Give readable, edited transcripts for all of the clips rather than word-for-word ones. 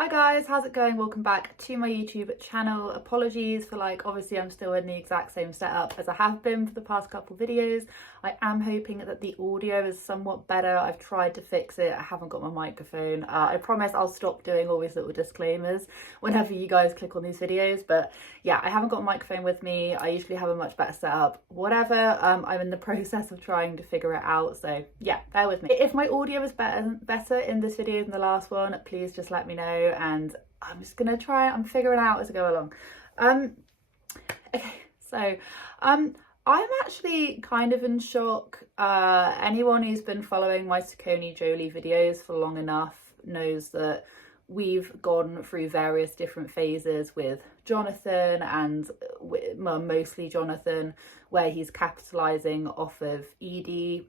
Hi guys, how's it going? Welcome back to my YouTube channel. Apologies for obviously I'm still in the exact same setup as I have been for the past couple videos. I am hoping that the audio is somewhat better. I've tried to fix it. I haven't got my microphone. I promise I'll stop doing all these little disclaimers whenever you guys click on these videos. But yeah, I haven't got a microphone with me. I usually have a much better setup. Whatever, I'm in the process of trying to figure it out. So yeah, bear with me. If my audio is better in this video than the last one, please just let me know. And I'm just gonna I'm figuring it out as I go along. Okay, so I'm actually kind of in shock. Anyone who's been following my SACCONEJOLY videos for long enough knows that we've gone through various different phases with Jonathan, and mostly Jonathan, where he's capitalizing off of Edie,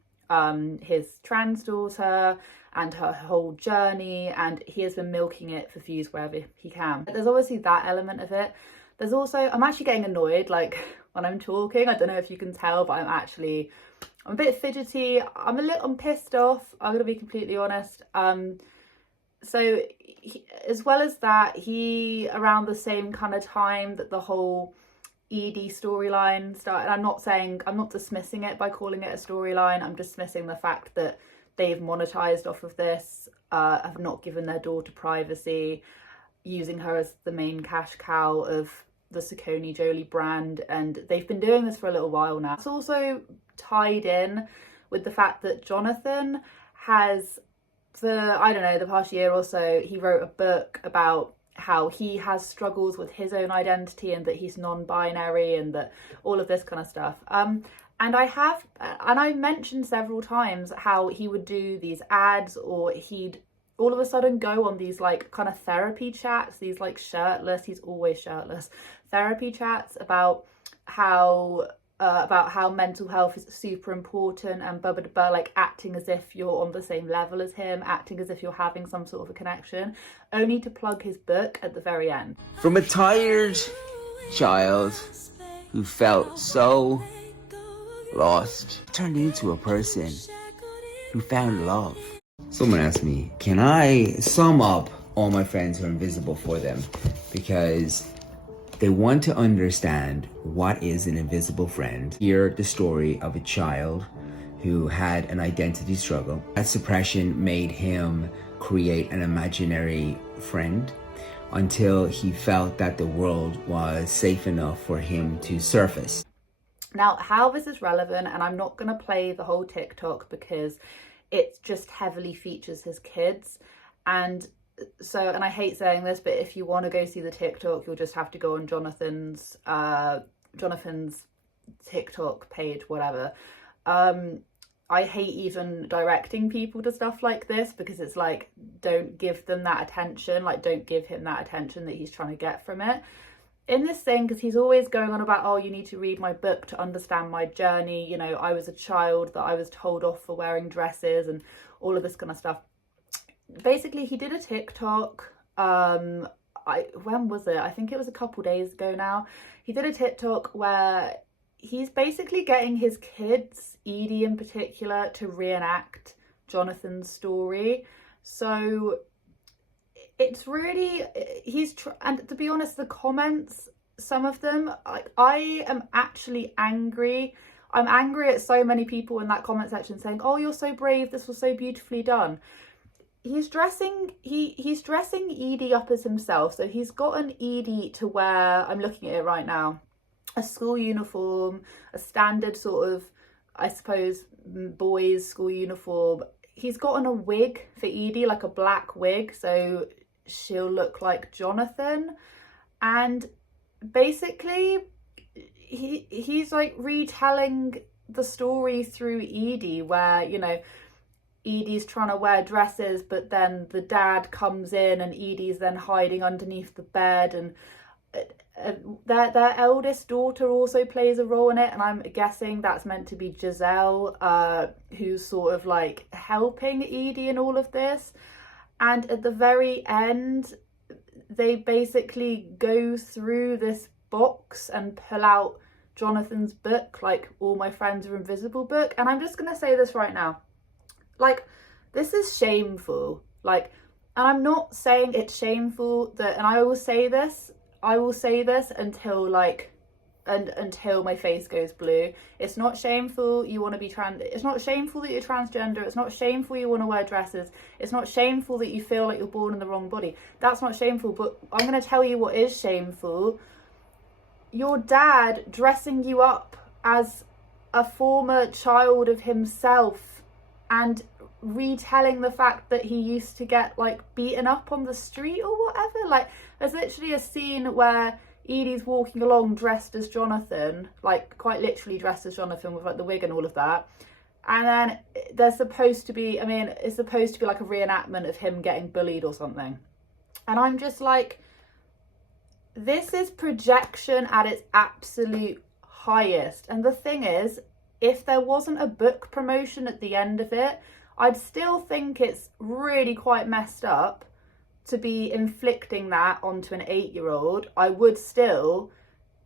his trans daughter, and her whole journey, and he has been milking it for views wherever he can. There's obviously that element of it. There's also, I'm actually getting annoyed when I'm talking. I don't know if you can tell, but I'm a bit fidgety. I'm pissed off, I'm gonna be completely honest. So as well as that, around the same kind of time that the whole Edie storyline started, I'm not dismissing it by calling it a storyline. I'm dismissing the fact that they've monetized off of this, have not given their daughter privacy, using her as the main cash cow of the SACCONEJOLY brand, and they've been doing this for a little while now. It's also tied in with the fact that Jonathan has, the past year or so, he wrote a book about how he has struggles with his own identity and that he's non-binary and that all of this kind of stuff. And I mentioned several times how he would do these ads, or he'd all of a sudden go on these kind of therapy chats, these shirtless, he's always shirtless, therapy chats about how mental health is super important, and blah blah blah, acting as if you're on the same level as him, acting as if you're having some sort of a connection, only to plug his book at the very end. From a tired child who felt so lost, turned into a person who found love. Someone asked me, can I sum up all my friends who are invisible for them? Because they want to understand what is an invisible friend. Hear the story of a child who had an identity struggle. That suppression made him create an imaginary friend until he felt that the world was safe enough for him to surface. Now, how this is relevant, and I'm not going to play the whole TikTok because it just heavily features his kids, and I hate saying this, but if you want to go see the TikTok, you'll just have to go on Jonathan's TikTok page, whatever. I hate even directing people to stuff like this, because it's don't give them that attention, don't give him that attention that he's trying to get from it. In this thing, because he's always going on about, oh, you need to read my book to understand my journey, you know, I was a child that I was told off for wearing dresses and all of this kind of stuff. Basically, he did a TikTok, when was it? I think it was a couple days ago now. He did a TikTok where he's basically getting his kids, Edie in particular, to reenact Jonathan's story. So it's really, and to be honest, the comments, some of them, I am actually angry. I'm angry at so many people in that comment section saying, oh, you're so brave, this was so beautifully done. He's dressing Edie up as himself. So he's gotten Edie to wear, I'm looking at it right now, a school uniform, a standard sort of, I suppose, boys' school uniform. He's gotten a wig for Edie, a black wig, so she'll look like Jonathan. And basically he's retelling the story through Edie, where, you know, Edie's trying to wear dresses, but then the dad comes in and Edie's then hiding underneath the bed, and their eldest daughter also plays a role in it, and I'm guessing that's meant to be Giselle, who's sort of helping Edie in all of this. And at the very end, they basically go through this box and pull out Jonathan's book, All My Friends Are Invisible book. And I'm just gonna say this right now, this is shameful. And I'm not saying it's shameful that, and I will say this until like, and until my face goes blue. It's not shameful you want to be trans, it's not shameful that you're transgender, it's not shameful you want to wear dresses, it's not shameful that you feel like you're born in the wrong body. That's not shameful. But I'm going to tell you what is shameful. Your dad dressing you up as a former child of himself and retelling the fact that he used to get like beaten up on the street or whatever. Like, there's literally a scene where Edie's walking along dressed as Jonathan, like quite literally dressed as Jonathan with like the wig and all of that, and then there's supposed to be, I mean, it's supposed to be like a reenactment of him getting bullied or something, and I'm just like, this is projection at its absolute highest. And the thing is, if there wasn't a book promotion at the end of it, I'd still think it's really quite messed up to be inflicting that onto an 8-year-old. I would still,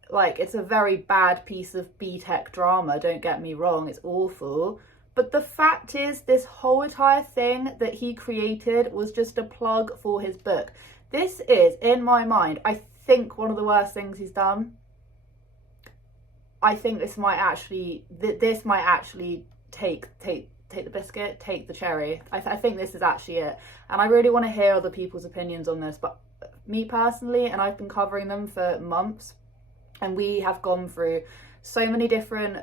like, it's a very bad piece of B-Tech drama, don't get me wrong, it's awful. But the fact is, this whole entire thing that he created was just a plug for his book. This is, in my mind, I think one of the worst things he's done. I think this might actually, take the biscuit, take the cherry. I think this is actually it. And I really want to hear other people's opinions on this. But me personally, and I've been covering them for months, and we have gone through so many different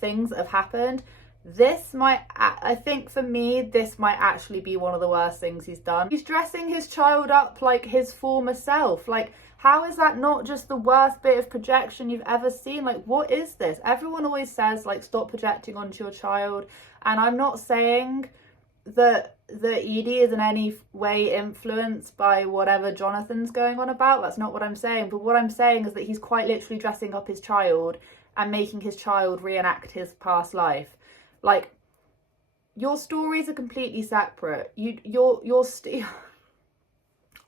things that have happened. This might, I think for me, this might actually be one of the worst things he's done. He's dressing his child up like his former self. Like, how is that not just the worst bit of projection you've ever seen? Like, what is this? Everyone always says, like, stop projecting onto your child. And I'm not saying that Edie is in any way influenced by whatever Jonathan's going on about. That's not what I'm saying. But what I'm saying is that he's quite literally dressing up his child and making his child reenact his past life. Like, your stories are completely separate.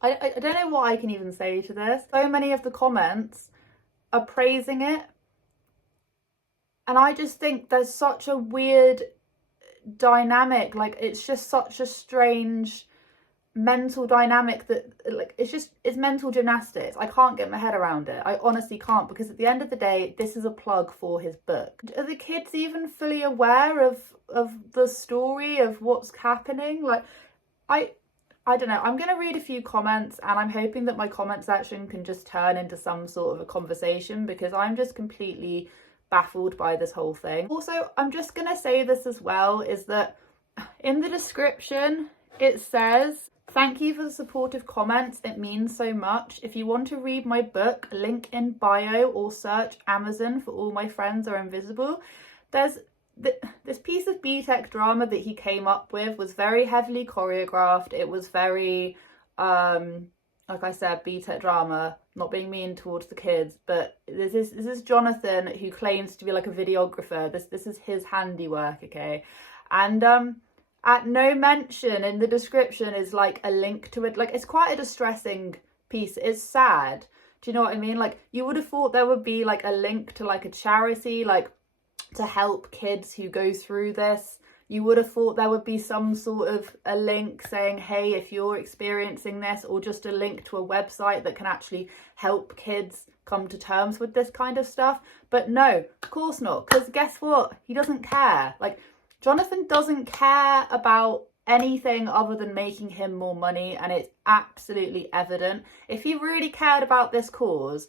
I don't know what I can even say to this. So many of the comments are praising it. And I just think there's such a weird dynamic. Like, it's just such a strange mental dynamic that, like, it's mental gymnastics. I can't get my head around it. I honestly can't, because at the end of the day, this is a plug for his book. Are the kids even fully aware of the story of what's happening? Like, I don't know. I'm going to read a few comments, and I'm hoping that my comment section can just turn into some sort of a conversation, because I'm just completely baffled by this whole thing. Also, I'm just going to say this as well, is that in the description, it says, "Thank you for the supportive comments. It means so much. If you want to read my book, link in bio or search Amazon for All My Friends Are Invisible." There's this piece of B-Tech drama that he came up with was very heavily choreographed. It was very, like I said, B-Tech drama, not being mean towards the kids, but this is Jonathan, who claims to be like a videographer. This is his handiwork, okay? And at no mention in the description is like a link to it. Like, it's quite a distressing piece. It's sad. Do you know what I mean? Like, you would have thought there would be like a link to like a charity, like, to help kids who go through this. You would have thought there would be some sort of a link saying, hey, if you're experiencing this, or just a link to a website that can actually help kids come to terms with this kind of stuff. But no, of course not, because guess what? He doesn't care. Like, Jonathan doesn't care about anything other than making him more money, and it's absolutely evident. If he really cared about this cause,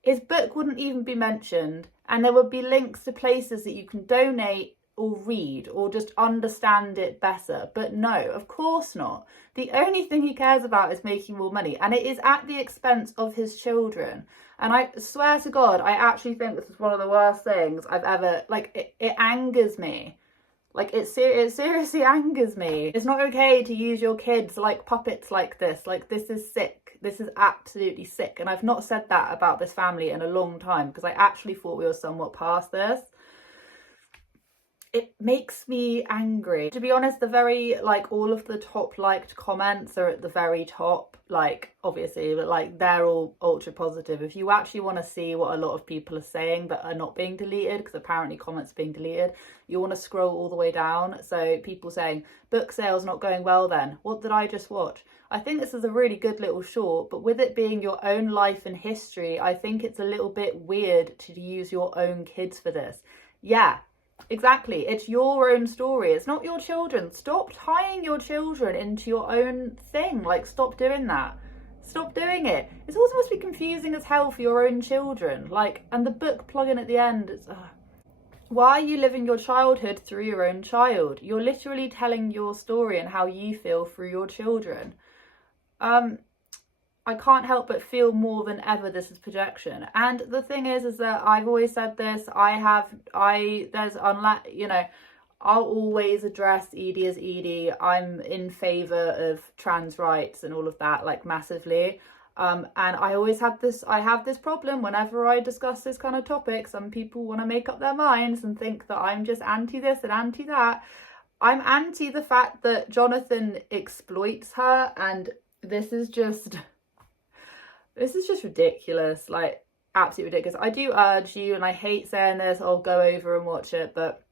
his book wouldn't even be mentioned, and there would be links to places that you can donate or read or just understand it better. But no, of course not. The only thing he cares about is making more money, and it is at the expense of his children. And I swear to God, I actually think this is one of the worst things I've ever, like, it angers me. Like, it seriously angers me. It's not okay to use your kids like puppets like this. Like, this is sick. This is absolutely sick. And I've not said that about this family in a long time, because I actually thought we were somewhat past this. it makes me angry. To be honest, the very, like, all of the top liked comments are at the very top, like, obviously, but like they're all ultra positive. If you actually want to see what a lot of people are saying that are not being deleted, because apparently comments are being deleted, you want to scroll all the way down. So people saying book sales not going well, then what did I just watch? I think this is a really good little short, but with it being your own life and history, I think it's a little bit weird to use your own kids for this. Yeah, exactly. It's your own story. It's not your children. Stop tying your children into your own thing. Like, stop doing that. Stop doing it. It's also supposed to be confusing as hell for your own children. Like, and the book plug-in at the end, it's... Why are you living your childhood through your own child? You're literally telling your story and how you feel through your children. I can't help but feel more than ever this is projection. And the thing is that I've always said this, I'll always address Edie as Edie. I'm in favour of trans rights and all of that, like, massively. And I have this problem whenever I discuss this kind of topic. Some people want to make up their minds and think that I'm just anti this and anti that. I'm anti the fact that Jonathan exploits her, and this is just ridiculous, like, absolutely ridiculous. I do urge you, and I hate saying this, I'll go over and watch it, but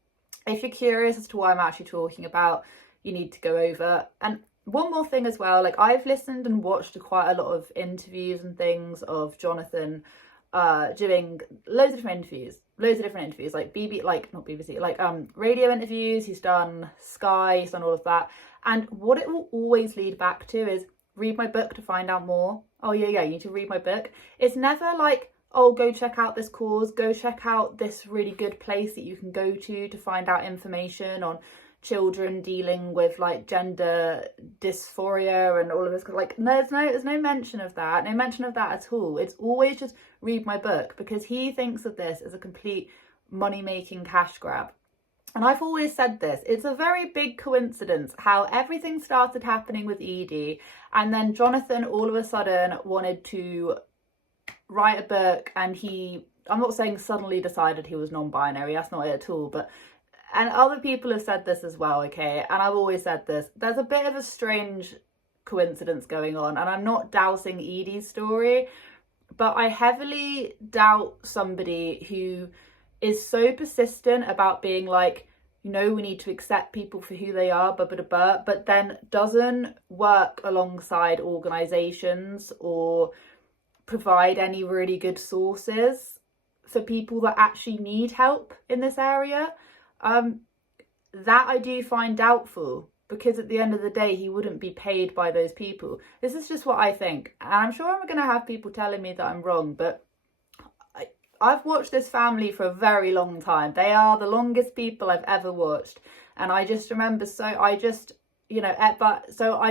if you're curious as to what I'm actually talking about, you need to go over. And one more thing as well, like, I've listened and watched quite a lot of interviews and things of Jonathan doing loads of different interviews, like radio interviews. He's done Sky, he's done all of that, and what it will always lead back to is read my book to find out more. Oh yeah, you need to read my book. It's never like, oh, go check out this cause, go check out this really good place that you can go to find out information on children dealing with, like, gender dysphoria and all of this. Like, there's no mention of that, at all. It's always just read my book, because he thinks of this as a complete money-making cash grab. And I've always said this, it's a very big coincidence how everything started happening with Edie, and then Jonathan all of a sudden wanted to write a book, and I'm not saying suddenly decided he was non-binary, that's not it at all, but, and other people have said this as well, okay, and I've always said this, there's a bit of a strange coincidence going on, and I'm not dousing Edie's story, but I heavily doubt somebody who is so persistent about being like, you know, we need to accept people for who they are, but then doesn't work alongside organisations or provide any really good sources for people that actually need help in this area. That I do find doubtful, because at the end of the day, he wouldn't be paid by those people. This is just what I think. And I'm sure I'm going to have people telling me that I'm wrong, but I've watched this family for a very long time. They are the longest people I've ever watched. And I just remember, I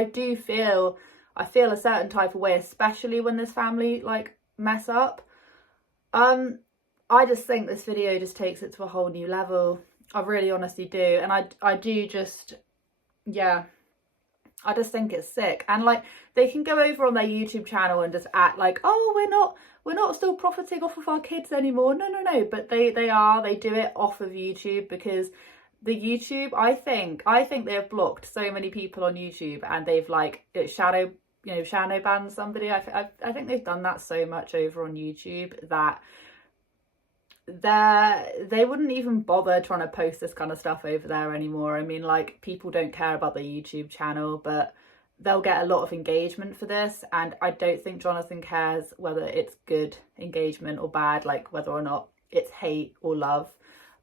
do feel, I feel a certain type of way, especially when this family, like, mess up. I just think this video just takes it to a whole new level. I really honestly do. And I do just, yeah, I just think it's sick. And, like, they can go over on their YouTube channel and just act like, oh, we're not still profiting off of our kids anymore. No. But they do it off of YouTube, because the YouTube, I think they've blocked so many people on YouTube, and they've, like, shadow banned somebody. I think they've done that so much over on YouTube that they wouldn't even bother trying to post this kind of stuff over there anymore. I mean, like, people don't care about the YouTube channel, but they'll get a lot of engagement for this, and I don't think Jonathan cares whether it's good engagement or bad, like whether or not it's hate or love.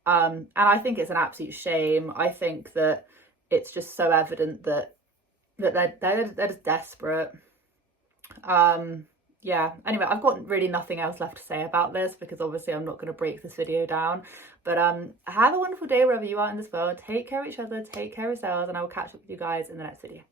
And I think it's an absolute shame. I think that it's just so evident that they're just desperate. Yeah, anyway, I've got really nothing else left to say about this, because obviously I'm not going to break this video down. But have a wonderful day wherever you are in this world. Take care of each other, take care of yourselves, and I will catch up with you guys in the next video.